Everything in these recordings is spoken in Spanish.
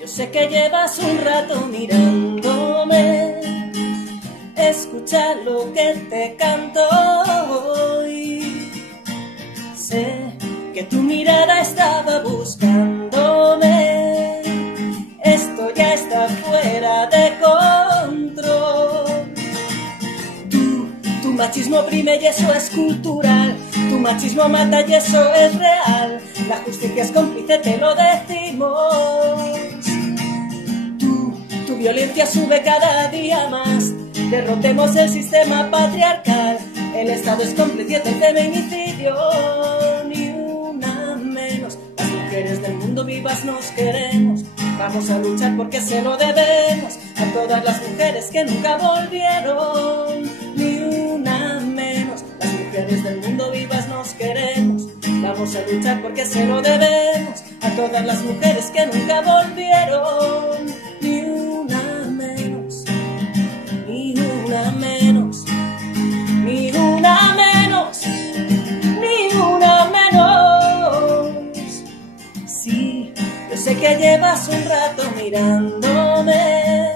Yo sé que llevas un rato mirándome, escucha lo que te canto hoy. Sé que tu mirada estaba buscándome, esto ya está fuera de control. Tu machismo oprime y eso es cultural, tu machismo mata y eso es real, la justicia es cómplice, te lo decimos. Tu violencia sube cada día más, derrotemos el sistema patriarcal, el Estado es cómplice del feminicidio, ni una menos. Las mujeres del mundo vivas nos queremos, vamos a luchar porque se lo debemos a todas las mujeres que nunca volvieron, ni una menos. Las mujeres del mundo vivas nos queremos, vamos a luchar porque se lo debemos a todas las mujeres que nunca volvieron, ni una menos, ni una menos, ni una menos, ni una menos. Sí, yo sé que llevas un rato mirándome,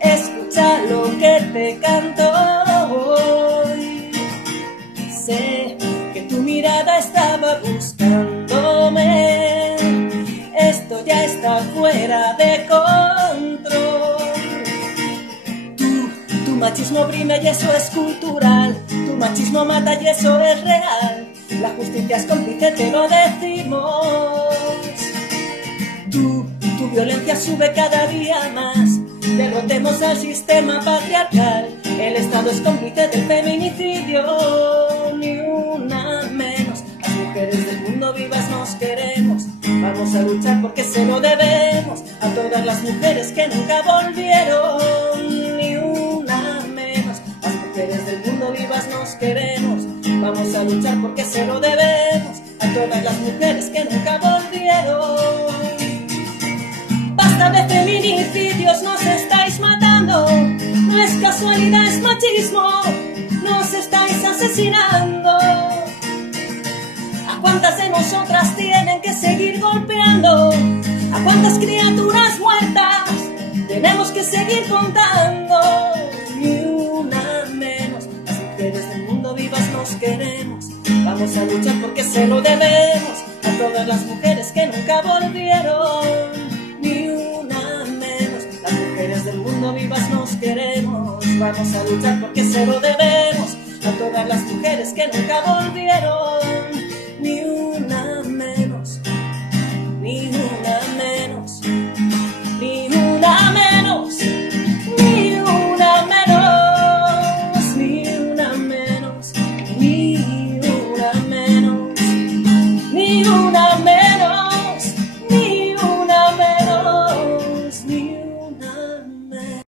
escucha lo que te canto hoy. Sé que tu mirada estaba buscándome, esto ya está fuera de control. Tu machismo oprime y eso es cultural, tu machismo mata y eso es real, la justicia es cómplice, te lo decimos. Tu violencia sube cada día más, derrotemos al sistema patriarcal, el Estado es cómplice del feminicidio, ni una menos. Las mujeres del mundo vivas nos queremos, vamos a luchar porque se lo debemos a todas las mujeres que nunca volvieron, ni una menos. Las mujeres del mundo vivas nos queremos, vamos a luchar porque se lo debemos a todas las mujeres que nunca volvieron. Basta de feminicidios, nos estáis matando, no es casualidad, es machismo, nos estáis asesinando. ¿A cuántas de nosotras tienen que seguir golpeando? ¿A cuántas criaturas muertas tenemos que seguir contando? Ni una menos. Las mujeres del mundo vivas nos queremos, vamos a luchar porque se lo debemos a todas las mujeres que nunca volvieron, ni una menos. Las mujeres del mundo vivas nos queremos, vamos a luchar porque se lo debemos a todas las mujeres que nunca volvieron.